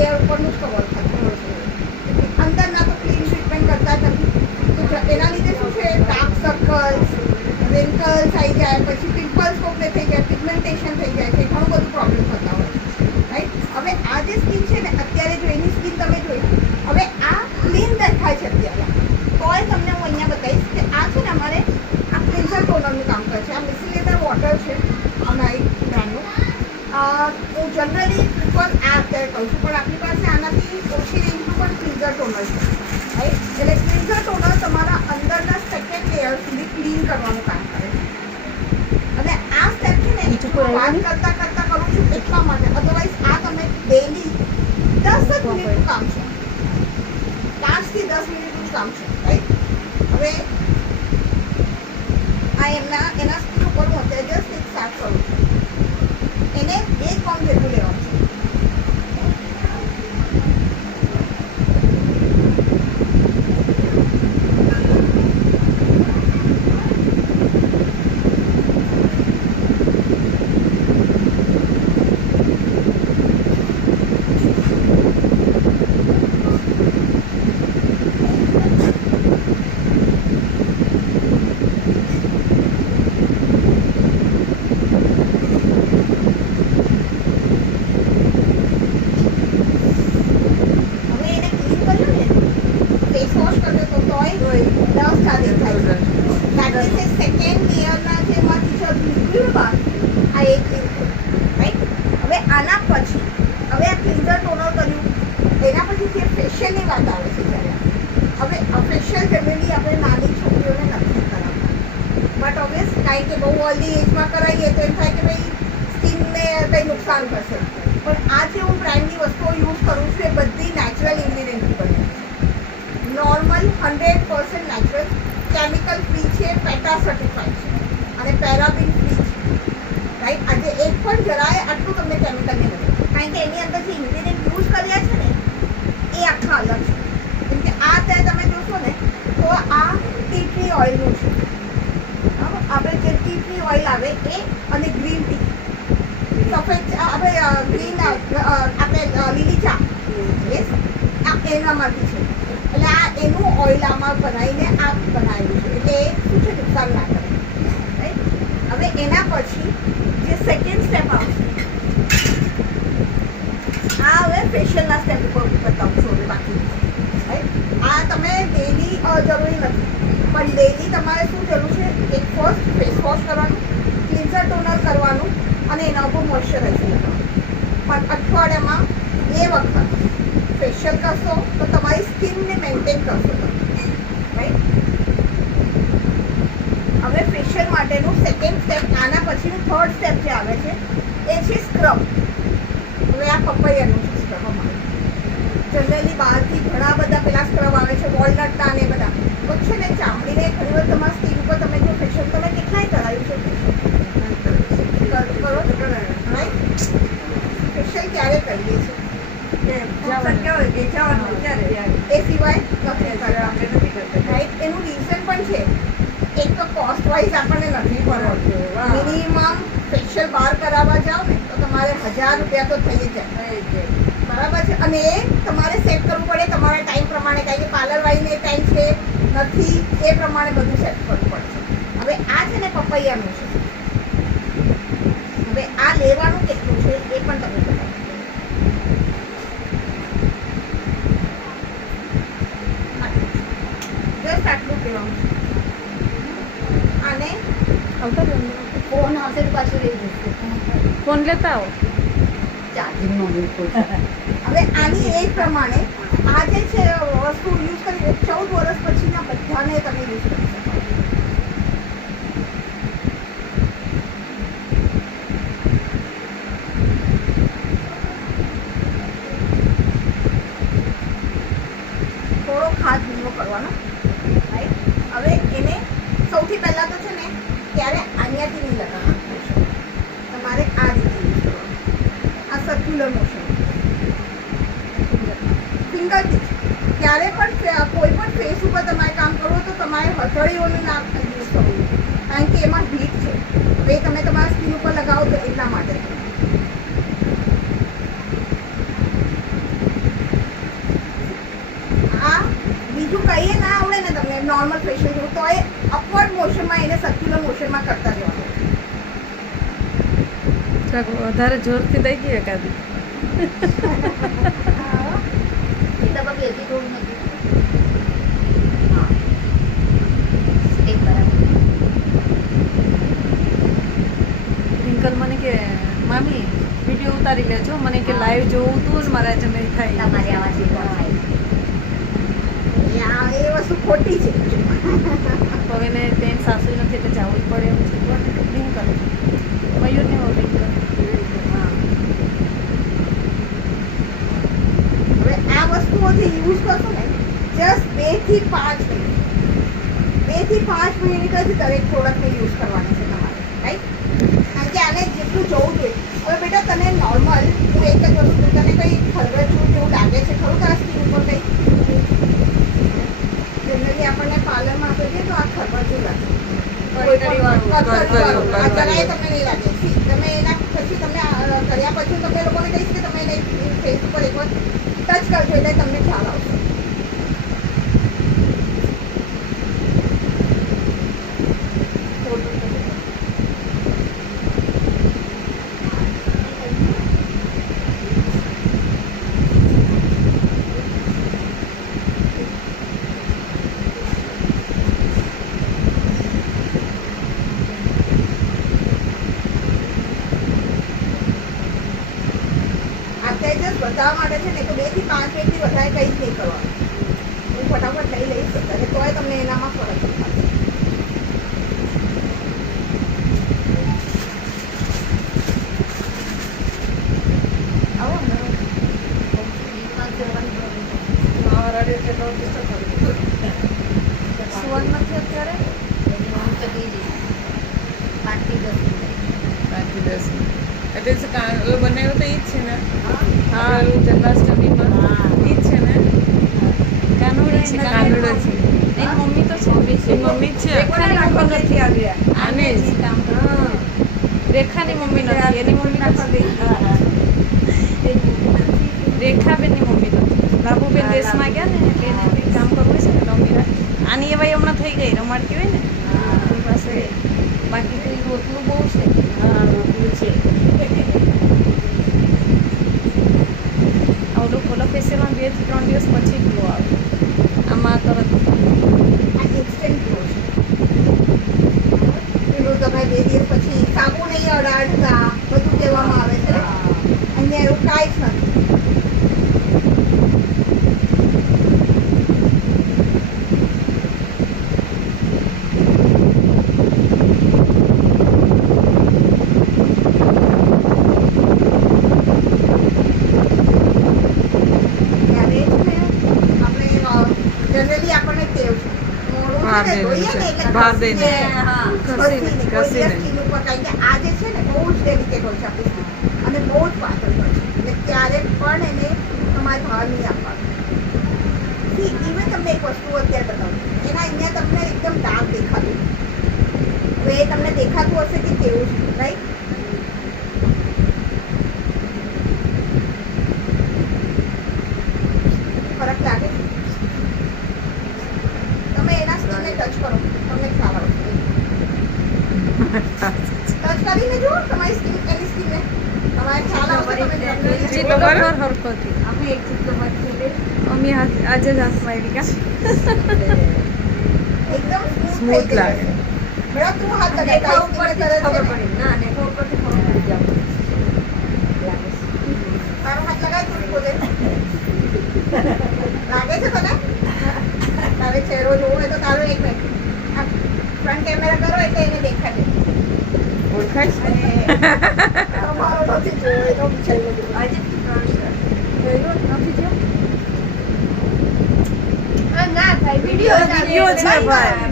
Layer ઉપરનું જ cover થતું હોય છે. અંદરના તો ક્લીન ટ્રીટમેન્ટ કરતા જ નથી. તો એના લીધે શું છે, ડાર્ક સર્કલ્સ, રિંકલ્સ આવી જાય, પછી પિમ્પલ્સ કોકને થઈ જાય, પિગમેન્ટેશન થઈ જાય છે, ઘણું બધું પ્રોબ્લેમ થતા હોય છે, રાઈટ. હવે આ જે સ્કીન છે ને, અત્યારે જો એની સ્કીન તમે જોઈ, હવે આ ક્લીન દેખાય છે અત્યારે, તોય તમને હું અહીંયા બતાવીશ કે આ છે ને અમારે આ ક્લિન્ઝર ટોનરનું કામ કરે છે. આ મિસેલેનિયસ વોટર છે અમારી બ્રાન્ડનું. હું જનરલી પ્રિફર આ અત્યારે કહું છું, પણ આપણી પાસે આનાથી ઓછી રેન્જનું પણ ક્લિન્ઝર ટોનર છે, રાઈટ. એટલે ક્લિન્ઝર ટોનર તમારા અંદરના સેકન્ડ લેયર સુધી ક્લીન કરવાનું કામ કરે છે. અને આ સ્ટેપ છે ને વાત કરતાં કરું છું એટલા માટે, અધરવાઇઝ આ તમે ડેલી 10 જ મિનિટનું કામ છે, 5 થી 10 મિનિટનું જ કામ છે, રાઈટ. હવે આ એના સ્કીન ઉપર હું અત્યારે જસ્ટ એક સ્ટાર્ટ કરું છું. એને 2 પાઉન્ડ જેટલું લેવાનું છે. ફેશિયલની વાત આવે છે જ્યારે, હવે ફેશિયલ જનરલી આપણે નાની છોકરીઓને નથી કરાવતા, બટ ઓબ્વિયસ કારણ કે બહુ અર્લી એજમાં કરાવીએ તો એમ થાય કે ભાઈ સ્કિનને કંઈ નુકસાન થશે. પણ આ જે હું બ્રાન્ડની વસ્તુઓ યુઝ કરું છું એ બધી નેચરલ ઇન્ગ્રીડિયન્ટથી બને છે, નોર્મલ 100% નેચરલ, કેમિકલ ફ્રી છે, પેટા સર્ટિફાઈડ છે અને પેરાબિન ફ્રી છે, રાઈટ. આજે એક પણ જરાય આટલું તમને કેમિકલ નહીં મળે, કારણ કે એની અંદર જે ઇન્ગ્રીડિયન્ટ યુઝ કર્યા છે ને એ આખા અલગ છે. કેમ કે આ અત્યારે તમે જોશો ને તો આ ટી ટ્રી ઓઇલનું છે, બરાબર. આપણે જે ટી ટ્રી ઓઇલ આવે એ અને ગ્રીન ટી, સફેદ આપણે ગ્રીન આપણે લીલી ચા આ એનામાંથી છે. એટલે આ એનું ઓઇલ આમાં બનાવીને આ બનાવેલું છે, એટલે એ શું છે, નુકસાન ના કરે, રાઈટ. હવે એના પછી જે સેકન્ડ સ્ટેપ આવશે, આ હવે ફેશિયલના સ્ટેપ ઉપર બતાવું છું હવે બાકી, રાઈટ. આ તમે ડેલી જરૂરી નથી, પણ ડેલી તમારે શું જરૂર છે, એક ફર્સ્ટ ફેસ વોશ કરવાનું, ક્લિન્ઝર ટોનર કરવાનું અને એના ઉપર મોઇશ્ચરાઇઝર લગાવવાનું. પણ અઠવાડિયામાં 2 વખત ફેશિયલ કરશો તો તમારી સ્કિનને મેન્ટેન કરશો તમે, રાઈટ. હવે ફેશિયલ માટેનું સેકન્ડ સ્ટેપ, આના પછીનું થર્ડ સ્ટેપ જે આવે છે એ છે સ્ક્રબ. હવે આ પપૈયાનું છે સ્ક્રબ અમારું. જનરલી બહારથી ઘણા બધા પેલા સ્ક્રબ આવે છે વોલનટના ને બધા, તો છે ને ચામડીને ઘણી વાર તમારા સ્કિન ઉપર તમે જો ફેશિયલ તમે કેટલાય કરાવ્યું છે કરો છો, રાઈટ. ફેશિયલ ક્યારે કરીએ છીએ, એ સિવાય નથી કરતા, રાઈટ. એનું રીઝન પણ છે, એક તો કોસ્ટ વાઇઝ આપણને નથી પરવડતું. મિનિમમ ફેશિયલ બહાર કરાવવા જાઓ ને તો તમારે 1000 રૂપિયા તો થઈ જાય, બરાબર છે. અને એ તમારે સેટ કરવું પડે તમારા ટાઈમ પ્રમાણે, કારણ કે પાર્લર વાળીને ટાઈમ છે નથી, એ પ્રમાણે બધું સેટ કરવું પડશે. હવે આ છે ને પપૈયાનું છે. હવે આ લેવાનું કેટલું છે એ પણ તમે બતાવો. જસ્ટ આટલું પીવાનું છે. આને ફોન આવશે તો પાછું લઈ જશે, ફોન લેતા આવો. ચાર્જિંગનો બિલકુલ. હવે આની એ પ્રમાણે આ જે છે વસ્તુ યુઝ કરી 14 વર્ષ પછીના બધાને તમે યુઝ કરી શકો. થોડો ખાસ ભીનો કરવાનો, રાઈટ. હવે એને સૌથી પહેલાં તો છે ને ત્યારે આનિયાથી નહીં લગાવવાનું, તમારે આ રીતે યુઝ કરવાનું, આ સર્ક્યુલર મોશન ફિંગરથી. ત્યારે પણ કોઈ પણ ફેસ ઉપર તમારે કામ કરવું તો તમારે હથેળીઓનું નામ યુઝ કરવું, કારણ કે એમાં હીટ છે. હવે તમે તમારા સ્કિન ઉપર લગાવો તો એટલા માટે. ને તમને નોર્મલ ફેશિયલ જેવું, તો એ અપવર્ડ મોશનમાં એને સર્ક્યુલર મોશનમાં કરતા જવાનું. ચાક વધારે જોરથી દઈ દઈએ એકાદી. એ તો બાકી હજી થોડું નથી. હા સ્ટેપ બરાબર. રિંકલ મને કે મામી વિડીયો ઉતારી લેજો, મને કે લાઈવ જોવું તું ને મારા જ નહીં થાય. તમારી આવાજ થાય. એ વસ્તુ ખોટી છે. તો એને બેન સાસુ નથી એટલે જવું જ પડે એવું છે. રિંકલ મયુરને હો રિંકલ. હવે આ વસ્તુઓ જે યુઝ કરશો ને, જસ્ટ 2 થી 5 મિનિટ, 2 થી 5 મિનિટ જ દરેક પ્રોડક્ટને યુઝ કરવાની છે તમારે, રાઈટ? કારણ કે આને જેટલું જોવું જોઈએ. હવે બેટા તને નોર્મલ હું એક જ વસ્તુ, તને કંઈ ખરગચું જેવું લાગે છે ખરું તારા સ્કીન ઉપર કંઈ? જનરલી આપણને પાર્લરમાં આપણે જઈએ તો આ ખરગચું લાગે, કરકરીવાળું. આ જરાય તમને નહીં લાગે. તમે એના પછી તમે કર્યા પછી હું તમને લોકોને કહીશ કે તમે એને ફેસ ઉપર એકવાર ટચ કરજો એટલે તમને ખ્યાલ આવશે. બતાવવા માટે છે ને, તો 2 થી 5 મિનિટથી વધારે કંઈ જ નહીં કરવાનું. હું ફટાફટ લઈ લઈશ અને તોય તમને એનામાં ફરક દેખાશે. આવો અંદર. સુવન નથી અત્યારે. 5 થી 10 એટલે કાંદો બનાવ્યો તો ઈ જ છે ને? હા, જન્માષ્ટમીમાં ઈ જ છે ને? કાનુડો છે, કાનુડો છે. એની મમ્મી તો છે, મમ્મી છે. નથી આવ્યા આને જ રેખાની મમ્મી નથી, એની મમ્મી નથી. રેખાબેનની મમ્મી નથી. બાબુબેન દેશમાં ગયા ને એટલે એને કંઈક કામ કરવું છે ને, લંબીરા આની એવાય હમણાં થઈ ગઈ, રમાડતી હોય ને એની પાસે. બાકી તો એ રોટલું બહુ છે. હા રોટલું છે. ઓલો ફેશિયલમાં 2 થી 3 દિવસ પછી ગ્લો આવે. આમાં તરત આ ઇન્સ્ટન્ટ ગ્લો છે. પેલું તમે 2 દિવસ પછી સાબુ નહીં અડાડતા બધું કહેવામાં આવે છે. અહીંયા એવું કાંઈ જ નથી. જનરલી આપણને ટેવ છે બહાર દઈને બહાર દઈને ઘસીને સ્કીન ઉપર, કારણ કે આ જે છે ને બહુ જ ડેલિકેટ હોય છે આપણી સ્કીન અને બહુ જ પાતળ હોય છે, એટલે ત્યારે પણ એને તમારે ભાર નહીં આપવાનો. ઇવન તમને એક વસ્તુ અત્યારે બતાવું, એના અહીંયા તમને એકદમ ડાર્ક દેખાતું, હવે એ તમને દેખાતું હશે કે કેવું છે, રાઈટ? ફરક લાગે છે? તમે એના સ્કીનને ટચ કરો, તમને ખ્યાલ આવશે. ટચ કરીને જુઓ તમારી સ્કીન, એની સ્કીનને તમારે ખ્યાલ આવશે. જેટલો ખબર હરખો થયો. આપણે એક ચીટલો મત મમ્મી આજે જ હાથમાં આવી ગયા. એકદમ સ્મૂથ લાગે. બરાબર, તું હાથ લગાવી નેખા તારી ઉપરથી સ્કીનને તરત ખબર છે ને. પડી. ના નેખા ઉપરથી ખબર પડી જાવ. તારો હાથ લગાવ તું પોતે. લાગે છે તને? તારે ચહેરો જોવો હોય તો તારો એક મિનિટ ફ્રન્ટ કેમેરા કરો એટલે એને દેખાય. ઓળખાય છે? તમારો નથી જોયો, એનો વિચાર નથી. આજે જોયો નથી જોયો? ના થાય વિડિયો વિડિયો છે ભાઈ.